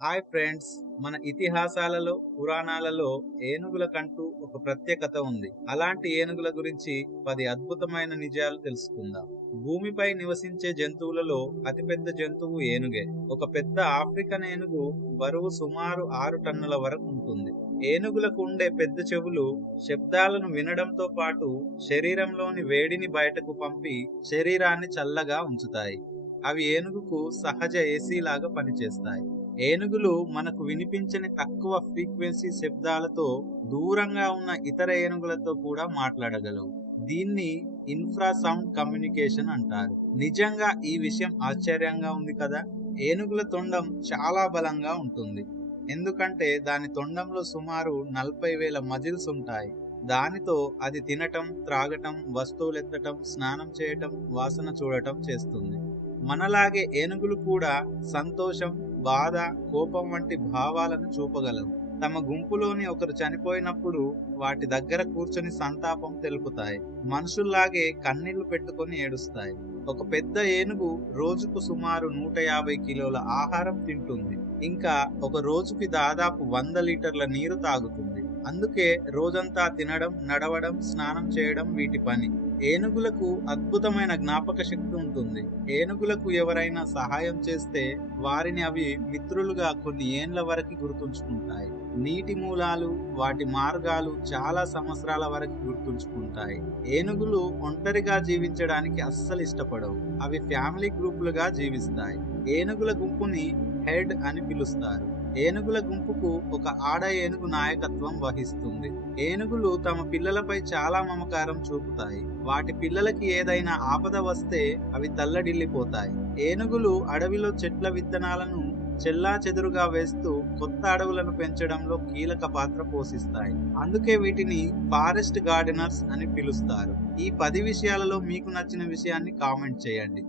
Hi friends మన ఇతిహాసాలలో పురాణాలలో ఏనుగులకంటూ ఒక ప్రత్యేకత ఉంది. అలాంటి ఏనుగుల గురించి పది అద్భుతమైన నిజాలు తెలుసుకుందాం. భూమిపై నివసించే జంతువులలో అతిపెద్ద జంతువు ఏనుగే. ఒక పెద్ద ఆఫ్రికన్ ఏనుగు బరువు సుమారు ఆరు టన్నుల వరకు ఉంటుంది. ఏనుగులకు ఉండే పెద్ద చెవులు శబ్దాలను వినడంతో పాటు శరీరంలోని వేడిని బయటకు పంపి శరీరాన్ని చల్లగా ఉంచుతాయి. అవి ఏనుగుకు సహజ ఏసీ లాగా పనిచేస్తాయి. ఏనుగులు మనకు వినిపించని తక్కువ ఫ్రీక్వెన్సీ శబ్దాలతో దూరంగా ఉన్న ఇతర ఏనుగులతో కూడా మాట్లాడగలవు. దీన్ని ఇన్ఫ్రాసౌండ్ కమ్యూనికేషన్ అంటారు. నిజంగా ఈ విషయం ఆశ్చర్యంగా ఉంది కదా? ఏనుగుల తొండం చాలా బలంగా ఉంటుంది. ఎందుకంటే దాని తొండంలో సుమారు నలభై వేల మజిల్స్ ఉంటాయి. దానితో అది తినటం త్రాగటం వస్తువులెత్తటం స్నానం చేయటం వాసన చూడటం చేస్తుంది. మనలాగే ఏనుగులు కూడా సంతోషం బాధ కోపం వంటి భావాలను చూపగలవు తమ గుంపులోని ఒకరు చనిపోయినప్పుడు వాటి దగ్గర కూర్చొని సంతాపం తెలుపుతాయి. మనుషుల్లాగే కన్నీళ్ళు పెట్టుకొని ఏడుస్తాయి. ఒక పెద్ద ఏనుగు రోజుకు సుమారు నూట యాభై కిలోల ఆహారం తింటుంది. ఇంకా ఒక రోజుకి దాదాపు వంద లీటర్ల నీరు తాగుతుంది. అందుకే రోజంతా తినడం నడవడం స్నానం చేయడం వీటి పని. ఏనుగులకు అద్భుతమైన జ్ఞాపక శక్తి ఉంటుంది. ఏనుగులకు ఎవరైనా సహాయం చేస్తే వారిని అవి మిత్రులుగా కొన్ని ఏండ్ల వరకు గుర్తుంచుకుంటాయి. నీటి మూలాలు వాటి మార్గాలు చాలా సంవత్సరాల వరకు గుర్తుంచుకుంటాయి. ఏనుగులు ఒంటరిగా జీవించడానికి అస్సలు ఇష్టపడవు. అవి ఫ్యామిలీ గ్రూపులుగా జీవిస్తాయి. ఏనుగుల గుంపుని హెడ్ అని పిలుస్తారు. ఏనుగుల గుంపుకు ఒక ఆడ ఏనుగు నాయకత్వం వహిస్తుంది. ఏనుగులు తమ పిల్లలపై చాలా మమకారం చూపుతాయి. వాటి పిల్లలకి ఏదైనా ఆపద వస్తే అవి తల్లడిల్లిపోతాయి. ఏనుగులు అడవిలో చెట్ల విత్తనాలను చెల్లా చెదురుగా వేస్తూ కొత్త అడవులను పెంచడంలో కీలక పాత్ర పోషిస్తాయి. అందుకే వీటిని ఫారెస్ట్ గార్డెనర్స్ అని పిలుస్తారు. ఈ పది విషయాలలో మీకు నచ్చిన విషయాన్ని కామెంట్ చేయండి.